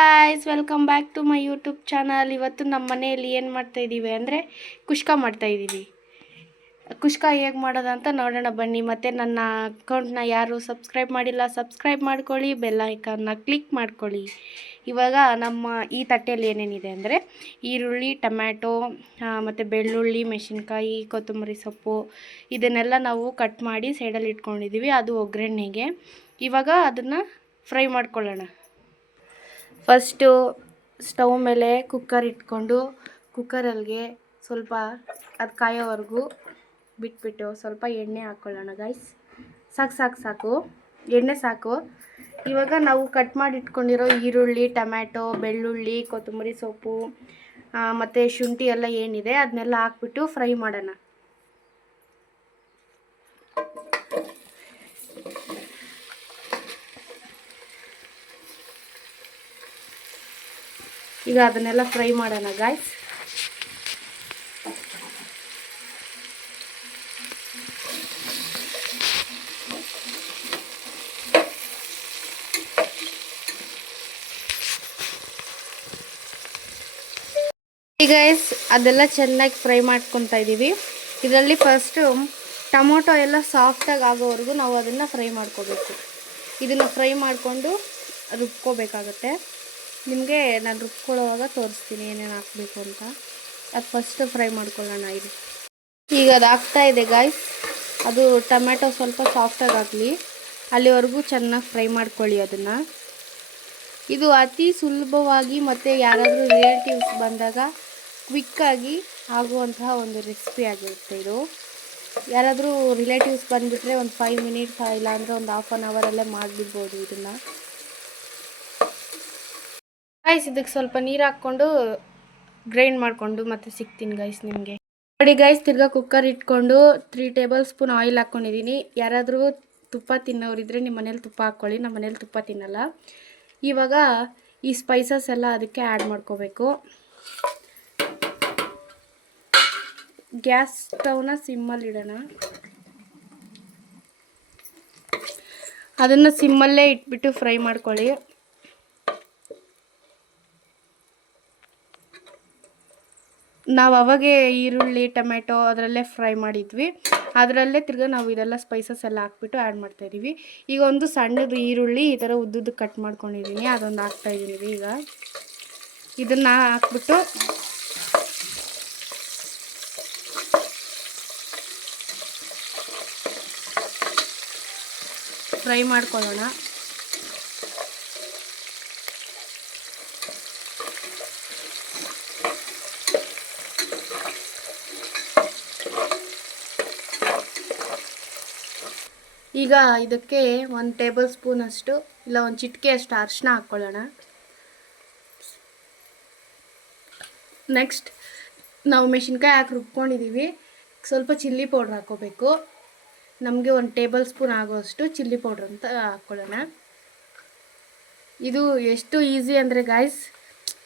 Guys welcome back to my YouTube channel. ಇವತ್ತು ನಮ್ಮ ಮನೆಯಲ್ಲಿ ಏನು ಮಾಡ್ತಾ ಇದೀವಿ ಅಂದರೆ ಕುಷ್ಕ ಮಾಡ್ತಾ ಇದೀವಿ। ಕುಷ್ಕ ಹೇಗೆ ಮಾಡೋದು ಅಂತ ನೋಡೋಣ ಬನ್ನಿ। ಮತ್ತೆ ನನ್ನ ಅಕೌಂಟ್ನ ಯಾರು ಸಬ್ಸ್ಕ್ರೈಬ್ ಮಾಡಿಲ್ಲ ಸಬ್ಸ್ಕ್ರೈಬ್ ಮಾಡ್ಕೊಳ್ಳಿ, ಬೆಲ್ ಐಕಾನ್ನ ಕ್ಲಿಕ್ ಮಾಡ್ಕೊಳ್ಳಿ। ಇವಾಗ ನಮ್ಮ ಈ ತಟ್ಟೆಯಲ್ಲಿ ಏನೇನಿದೆ ಅಂದರೆ ಈರುಳ್ಳಿ, ಟೊಮ್ಯಾಟೊ, ಮತ್ತು ಬೆಳ್ಳುಳ್ಳಿ, ಮೆಣಸಿನಕಾಯಿ, ಕೊತ್ತಂಬರಿ ಸೊಪ್ಪು ಇದನ್ನೆಲ್ಲ ನಾವು ಕಟ್ ಮಾಡಿ ಸೈಡಲ್ಲಿ ಇಟ್ಕೊಂಡಿದ್ದೀವಿ, ಅದು ಒಗ್ಗರಣೆಗೆ। ಇವಾಗ ಅದನ್ನು ಫ್ರೈ ಮಾಡ್ಕೊಳ್ಳೋಣ। ಫಸ್ಟು ಸ್ಟವ್ ಮೇಲೆ ಕುಕ್ಕರ್ ಇಟ್ಕೊಂಡು ಕುಕ್ಕರಲ್ಲಿಗೆ ಸ್ವಲ್ಪ ಅದು ಕಾಯೋವರೆಗೂ ಬಿಟ್ಬಿಟ್ಟು ಸ್ವಲ್ಪ ಎಣ್ಣೆ ಹಾಕ್ಕೊಳ್ಳೋಣ ಗೈಸ್। ಸಾಕು ಎಣ್ಣೆ ಸಾಕು। ಇವಾಗ ನಾವು ಕಟ್ ಮಾಡಿ ಇಟ್ಕೊಂಡಿರೋ ಈರುಳ್ಳಿ, ಟೊಮ್ಯಾಟೊ, ಬೆಳ್ಳುಳ್ಳಿ, ಕೊತ್ತಂಬರಿ ಸೊಪ್ಪು ಮತ್ತು ಶುಂಠಿ ಎಲ್ಲ ಏನಿದೆ ಅದನ್ನೆಲ್ಲ ಹಾಕ್ಬಿಟ್ಟು ಫ್ರೈ ಮಾಡೋಣ। ಈಗ ಅದನ್ನೆಲ್ಲ ಫ್ರೈ ಮಾಡೋಣ ಗಾಯ್ಸ್। ಈಗ ಅದೆಲ್ಲ ಚೆನ್ನಾಗಿ ಫ್ರೈ ಮಾಡ್ಕೊತಾ ಇದ್ದೀವಿ। ಇದರಲ್ಲಿ ಫಸ್ಟು ಟೊಮೊಟೊ ಎಲ್ಲ ಸಾಫ್ಟಾಗಿ ಆಗೋವರೆಗೂ ನಾವು ಅದನ್ನು ಫ್ರೈ ಮಾಡ್ಕೋಬೇಕು। ಇದನ್ನು ಫ್ರೈ ಮಾಡಿಕೊಂಡು ರುಬ್ಕೋಬೇಕಾಗತ್ತೆ। ನಿಮಗೆ ನಾನು ರುಬ್ಕೊಳ್ಳೋವಾಗ ತೋರಿಸ್ತೀನಿ ಏನೇನು ಹಾಕಬೇಕು ಅಂತ। ಅದು ಫಸ್ಟು ಫ್ರೈ ಮಾಡ್ಕೊಳ್ಳೋಣ। ಈಗ ಅದು ಆಗ್ತಾ ಇದೆ ಗಾಯ್ಸ್। ಅದು ಟೊಮ್ಯಾಟೊ ಸ್ವಲ್ಪ ಸಾಫ್ಟಾಗಿ ಆಗಲಿ, ಅಲ್ಲಿವರೆಗೂ ಚೆನ್ನಾಗಿ ಫ್ರೈ ಮಾಡ್ಕೊಳ್ಳಿ ಅದನ್ನು। ಇದು ಅತಿ ಸುಲಭವಾಗಿ ಮತ್ತು ಯಾರಾದರೂ ರಿಲೇಟಿವ್ಸ್ ಬಂದಾಗ ಕ್ವಿಕ್ಕಾಗಿ ಆಗುವಂತಹ ಒಂದು ರೆಸಿಪಿ ಆಗಿರುತ್ತೆ ಇದು। ಯಾರಾದರೂ ರಿಲೇಟಿವ್ಸ್ ಬಂದುಬಿಟ್ರೆ ಒಂದು 5 ಮಿನಿಟ್ಸ್ ಇಲ್ಲಾಂದರೆ ಒಂದು ಹಾಫ್ ಆನ್ ಅವರಲ್ಲೇ ಮಾಡಿಬಿಡ್ಬೋದು ಇದನ್ನು ಗೈಸ್। ಇದಕ್ಕೆ ಸ್ವಲ್ಪ ನೀರು ಹಾಕ್ಕೊಂಡು ಗ್ರೈಂಡ್ ಮಾಡಿಕೊಂಡು ಮತ್ತೆ ಸಿಗ್ತೀನಿ ಗೈಸ್ ನಿಮಗೆ। ನೋಡಿ ಗೈಸ್, ತಿರ್ಗಾ ಕುಕ್ಕರ್ ಇಟ್ಕೊಂಡು 3 ಟೇಬಲ್ ಸ್ಪೂನ್ ಆಯಿಲ್ ಹಾಕ್ಕೊಂಡಿದ್ದೀನಿ। ಯಾರಾದರೂ ತುಪ್ಪ ತಿನ್ನೋರಿದ್ರೆ ನಿಮ್ಮ ಮನೇಲಿ ತುಪ್ಪ ಹಾಕ್ಕೊಳ್ಳಿ, ನಮ್ಮ ಮನೇಲಿ ತುಪ್ಪ ತಿನ್ನಲ್ಲ। ಇವಾಗ ಈ ಸ್ಪೈಸಸ್ ಎಲ್ಲ ಅದಕ್ಕೆ ಆ್ಯಡ್ ಮಾಡ್ಕೋಬೇಕು। ಗ್ಯಾಸ್ ಸ್ಟವ್ನ ಸಿಮ್ಮಲ್ಲಿ ಇಡೋಣ। ಅದನ್ನು ಸಿಮ್ಮಲ್ಲೇ ಇಟ್ಬಿಟ್ಟು ಫ್ರೈ ಮಾಡ್ಕೊಳ್ಳಿ। ನಾವು ಅವಾಗೆ ಈರುಳ್ಳಿ, ಟೊಮ್ಯಾಟೊ ಅದರಲ್ಲೇ ಫ್ರೈ ಮಾಡಿದ್ವಿ, ಅದರಲ್ಲೇ ತಿರ್ಗಾ ನಾವು ಇದೆಲ್ಲ ಸ್ಪೈಸಸ್ ಎಲ್ಲ ಹಾಕ್ಬಿಟ್ಟು ಆ್ಯಡ್ ಮಾಡ್ತಾಯಿದ್ದೀವಿ। ಈಗ ಒಂದು ಸಣ್ಣದು ಈರುಳ್ಳಿ ಈ ಥರ ಉದ್ದುದ್ದು ಕಟ್ ಮಾಡ್ಕೊಂಡಿದ್ದೀನಿ, ಅದೊಂದು ಹಾಕ್ತಾಯಿದ್ದೀವಿ। ಈಗ ಇದನ್ನು ಹಾಕ್ಬಿಟ್ಟು ಫ್ರೈ ಮಾಡ್ಕೊಳ್ಳೋಣ। ಈಗ ಇದಕ್ಕೆ 1 ಟೇಬಲ್ ಸ್ಪೂನ್ ಅಷ್ಟು ಇಲ್ಲ 1 ಚಿಟಿಕೆ ಅಷ್ಟು ಅರಿಶಿನ ಹಾಕ್ಕೊಳ್ಳೋಣ। ನೆಕ್ಸ್ಟ್ ನಾವು ಮೆಣಸಿನ್ಕಾಯಿ ಹಾಕಿ ರುಬ್ಕೊಂಡಿದ್ದೀವಿ, ಸ್ವಲ್ಪ ಚಿಲ್ಲಿ ಪೌಡ್ರ್ ಹಾಕ್ಕೋಬೇಕು। ನಮಗೆ 1 ಟೇಬಲ್ ಸ್ಪೂನ್ ಆಗೋಷ್ಟು ಚಿಲ್ಲಿ ಪೌಡ್ರ್ ಅಂತ ಹಾಕ್ಕೊಳ್ಳೋಣ। ಇದು ಎಷ್ಟು ಈಸಿ ಅಂದರೆ ಗಾಯ್ಸ್,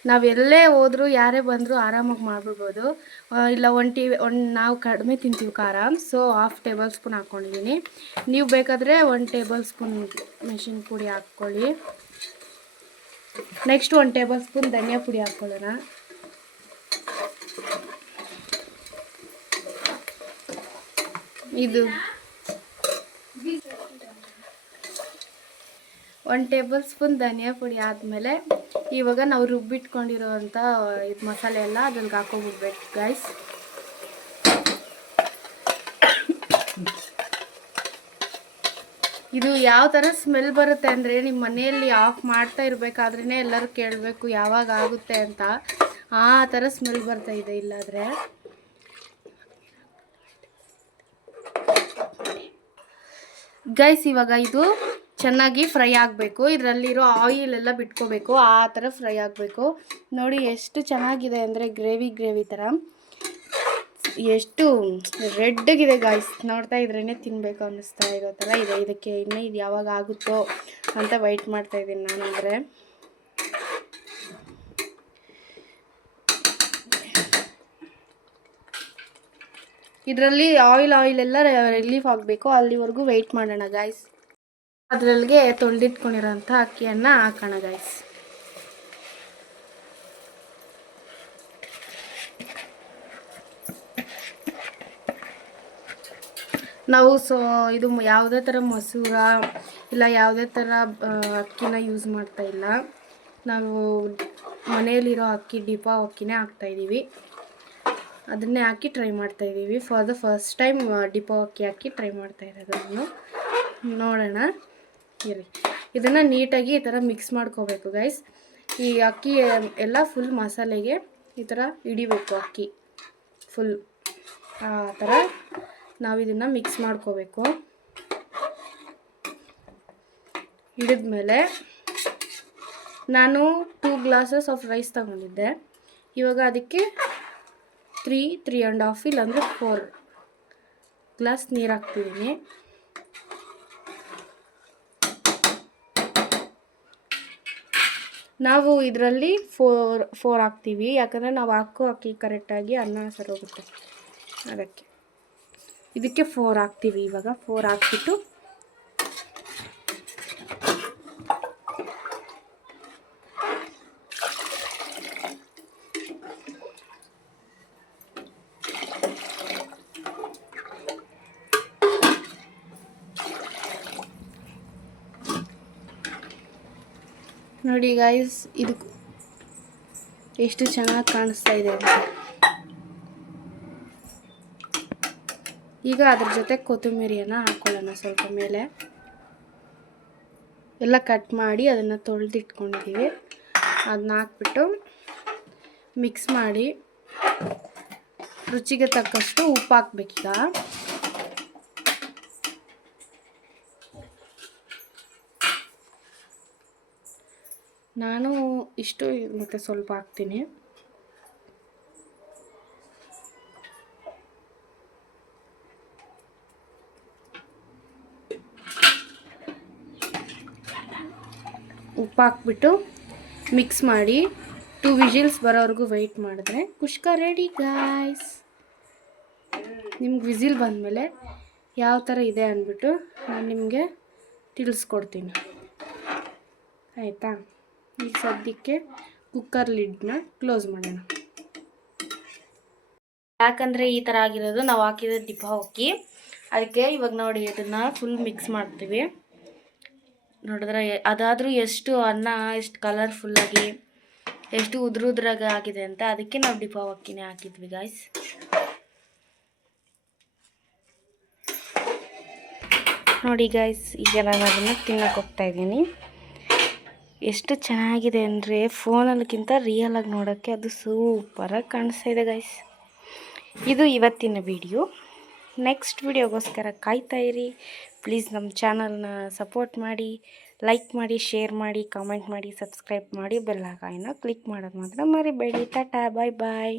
ನಾವೆಲ್ಲೇ ಹೋದರೂ ಯಾರೇ ಬಂದರೂ ಆರಾಮಾಗಿ ಮಾಡಿಬಿಡ್ಬೋದು। ಇಲ್ಲ ನಾವು ಕಡಿಮೆ ತಿಂತೀವಿ ಖಾರ, ಸೊ 1/2 ಟೇಬಲ್ ಸ್ಪೂನ್ ಹಾಕ್ಕೊಂಡಿದ್ದೀನಿ। ನೀವು ಬೇಕಾದರೆ 1 ಟೇಬಲ್ ಸ್ಪೂನ್ ಮೆಣಸಿನ ಪುಡಿ ಹಾಕ್ಕೊಳ್ಳಿ। ನೆಕ್ಸ್ಟ್ 1 ಟೇಬಲ್ ಸ್ಪೂನ್ ಧನಿಯಾ ಪುಡಿ ಹಾಕ್ಕೊಳ್ಳೋಣ। ಇದು 1 ಟೇಬಲ್ ಸ್ಪೂನ್ ಧನಿಯಾ ಪುಡಿ ಆದಮೇಲೆ ಇವಾಗ ನಾವು ರುಬ್ಬಿಟ್ಕೊಂಡಿರೋವಂಥ ಇದು ಮಸಾಲೆ ಎಲ್ಲ ಅದ್ರಲ್ಲಿ ಹಾಕೋಬಿಡ್ಬೇಕು ಗೈಸ್। ಇದು ಯಾವ ಥರ ಸ್ಮೆಲ್ ಬರುತ್ತೆ ಅಂದರೆ ನಿಮ್ಮ ಮನೆಯಲ್ಲಿ ಆಫ್ ಮಾಡ್ತಾ ಇರಬೇಕಾದ್ರೇ ಎಲ್ಲರೂ ಕೇಳಬೇಕು ಯಾವಾಗ ಆಗುತ್ತೆ ಅಂತ, ಆ ಥರ ಸ್ಮೆಲ್ ಬರ್ತಾ ಇದೆ ಇಲ್ಲಾದರೆ। ಗೈಸ್ ಇವಾಗ ಇದು ಚೆನ್ನಾಗಿ ಫ್ರೈ ಆಗಬೇಕು, ಇದರಲ್ಲಿರೋ ಆಯಿಲ್ ಎಲ್ಲ ಬಿಟ್ಕೋಬೇಕು, ಆ ಥರ ಫ್ರೈ ಆಗಬೇಕು। ನೋಡಿ ಎಷ್ಟು ಚೆನ್ನಾಗಿದೆ ಅಂದರೆ ಗ್ರೇವಿ ಥರ ಎಷ್ಟು ರೆಡ್ಡಗಿದೆ ಗಾಯ್ಸ್, ನೋಡ್ತಾ ಇದ್ರೇ ತಿನ್ನಬೇಕು ಅನ್ನಿಸ್ತಾ ಇರೋ ಥರ ಇದೆ। ಇದಕ್ಕೆ ಇನ್ನೂ ಇದು ಯಾವಾಗ ಆಗುತ್ತೋ ಅಂತ ವೆಯ್ಟ್ ಮಾಡ್ತಾಯಿದ್ದೀನಿ ನಾನು। ಅಂದರೆ ಇದರಲ್ಲಿ ಆಯಿಲ್ ಎಲ್ಲ ರಿಲೀಫ್ ಆಗಬೇಕು, ಅಲ್ಲಿವರೆಗೂ ವೆಯ್ಟ್ ಮಾಡೋಣ ಗಾಯ್ಸ್। ಅದರಲ್ಲಿಗೆ ತೊಳೆದಿಟ್ಕೊಂಡಿರೋಂಥ ಅಕ್ಕಿಯನ್ನು ಹಾಕೋಣ ಗಾಯ್ಸ್। ನಾವು ಇದು ಯಾವುದೇ ಥರ ಮಸೂರ ಇಲ್ಲ ಯಾವುದೇ ಥರ ಅಕ್ಕಿನ ಯೂಸ್ ಮಾಡ್ತಾ ಇಲ್ಲ. ನಾವು ಮನೆಯಲ್ಲಿರೋ ಅಕ್ಕಿ ಡಿಪೋ ಅಕ್ಕಿನೇ ಹಾಕ್ತಾಯಿದ್ದೀವಿ. ಅದನ್ನೇ ಹಾಕಿ ಟ್ರೈ ಮಾಡ್ತಾಯಿದ್ದೀವಿ. For the first time depot ಅಕ್ಕಿ ಹಾಕಿ ಟ್ರೈ ಮಾಡ್ತಾ ಇರೋದನ್ನು ನೋಡೋಣ ಇರಿ. ಇದನ್ನು ನೀಟಾಗಿ ಈ ಥರ ಮಿಕ್ಸ್ ಮಾಡ್ಕೋಬೇಕು ಗೈಸ್. ಈ ಅಕ್ಕಿ ಎಲ್ಲ ಫುಲ್ ಮಸಾಲೆಗೆ ಈ ಥರ ಹಿಡಿಬೇಕು. ಅಕ್ಕಿ ಫುಲ್ ಆ ಥರ ನಾವು ಇದನ್ನು ಮಿಕ್ಸ್ ಮಾಡ್ಕೋಬೇಕು. ಹಿಡಿದ್ಮೇಲೆ ನಾನು 2 ಗ್ಲಾಸಸ್ ಆಫ್ ರೈಸ್ ತಗೊಂಡಿದ್ದೆ. ಇವಾಗ ಅದಕ್ಕೆ 3.5 ಇಲ್ಲಾಂದರೆ 4 ಗ್ಲಾಸ್ ನೀರು ಹಾಕ್ತಿದ್ದೀನಿ. ನಾವು ಇದರಲ್ಲಿ 4 ಹಾಕ್ತೀವಿ, ಯಾಕಂದರೆ ನಾವು ಹಾಕೋ ಅಕ್ಕಿ ಕರೆಕ್ಟಾಗಿ ಅನ್ನ ಸರೋಗುತ್ತೆ. ಅದಕ್ಕೆ ಇದಕ್ಕೆ 4 ಹಾಕ್ತೀವಿ. ಇವಾಗ 4 ಹಾಕ್ಬಿಟ್ಟು ನೋಡಿ ಗಾಯ್ಸ್, ಇದು ಎಷ್ಟು ಚೆನ್ನಾಗಿ ಕಾಣಿಸ್ತಾ ಇದೆ ಅಂತ. ಈಗ ಅದ್ರ ಜೊತೆ ಕೊತ್ತಂಬರಿಯನ್ನು ಹಾಕ್ಕೊಳ್ಳೋಣ ಸ್ವಲ್ಪ ಮೇಲೆ. ಎಲ್ಲ ಕಟ್ ಮಾಡಿ ಅದನ್ನು ತೊಳೆದಿಟ್ಕೊಂಡಿದ್ದೀವಿ. ಅದನ್ನ ಹಾಕ್ಬಿಟ್ಟು ಮಿಕ್ಸ್ ಮಾಡಿ ರುಚಿಗೆ ತಕ್ಕಷ್ಟು ಉಪ್ಪು ಹಾಕ್ಬೇಕೀಗ. ನಾನು ಇಷ್ಟು ಮತ್ತು ಸ್ವಲ್ಪ ಹಾಕ್ತೀನಿ. ಉಪ್ಪು ಹಾಕ್ಬಿಟ್ಟು ಮಿಕ್ಸ್ ಮಾಡಿ 2 ವಿಜಿಲ್ಸ್ ಬರೋವರೆಗೂ ವೆಯ್ಟ್ ಮಾಡಿದ್ರೆ ಕುಷ್ಕ ರೆಡಿ ಗಾಯ್ಸ್. ನಿಮ್ಗೆ ವಿಸಿಲ್ ಬಂದಮೇಲೆ ಯಾವ ಥರ ಇದೆ ಅಂದ್ಬಿಟ್ಟು ನಾನು ನಿಮಗೆ ತಿಳಿಸ್ಕೊಡ್ತೀನಿ, ಆಯಿತಾ? ಈಗ ಸದ್ಯಕ್ಕೆ ಕುಕ್ಕರ್ ಲಿಡ್ನ ಕ್ಲೋಸ್ ಮಾಡೋಣ. ಯಾಕಂದರೆ ಈ ಥರ ಆಗಿರೋದು ನಾವು ಹಾಕಿದ ಡಿಪೋ ಅಕ್ಕಿ. ಅದಕ್ಕೆ ಇವಾಗ ನೋಡಿ ಇದನ್ನು ಫುಲ್ ಮಿಕ್ಸ್ ಮಾಡ್ತೀವಿ. ನೋಡಿದ್ರೆ ಅದಾದರೂ ಎಷ್ಟು ಅನ್ನ ಎಷ್ಟು ಕಲರ್ಫುಲ್ಲಾಗಿ ಎಷ್ಟು ಉದ್ರಾಗಿ ಆಗಿದೆ ಅಂತ. ಅದಕ್ಕೆ ನಾವು ಡಿಪೋ ಅಕ್ಕಿನೇ ಹಾಕಿದ್ವಿ ಗಾಯ್ಸ್. ನೋಡಿ ಗಾಯ್ಸ್, ಈಗ ನಾನು ಅದನ್ನು ತಿನ್ನೋಕೆ ಹೋಗ್ತಾಯಿದ್ದೀನಿ. ಎಷ್ಟು ಚೆನ್ನಾಗಿದೆ ಅಂದರೆ ಫೋನಲ್ಲಿಗಿಂತ ರಿಯಲಾಗಿ ನೋಡೋಕ್ಕೆ ಅದು ಸೂಪರಾಗಿ ಕಾಣಿಸ್ತಾ ಇದೆ ಗಾಯ್ಸ್. ಇದು ಇವತ್ತಿನ ವಿಡಿಯೋ. ನೆಕ್ಸ್ಟ್ ವಿಡಿಯೋಗೋಸ್ಕರ ಕಾಯ್ತಾ ಇರಿ. ಪ್ಲೀಸ್ ನಮ್ಮ ಚಾನಲ್ನ ಸಪೋರ್ಟ್ ಮಾಡಿ, ಲೈಕ್ ಮಾಡಿ, ಶೇರ್ ಮಾಡಿ, ಕಾಮೆಂಟ್ ಮಾಡಿ, ಸಬ್ಸ್ಕ್ರೈಬ್ ಮಾಡಿ, ಬೆಲ್ ಐಕಾನ್ನ ಕ್ಲಿಕ್ ಮಾಡೋದು ಮಾತ್ರ ಮರಿಬೇಡಿ. ಟಾಟಾ, ಬಾಯ್ ಬಾಯ್.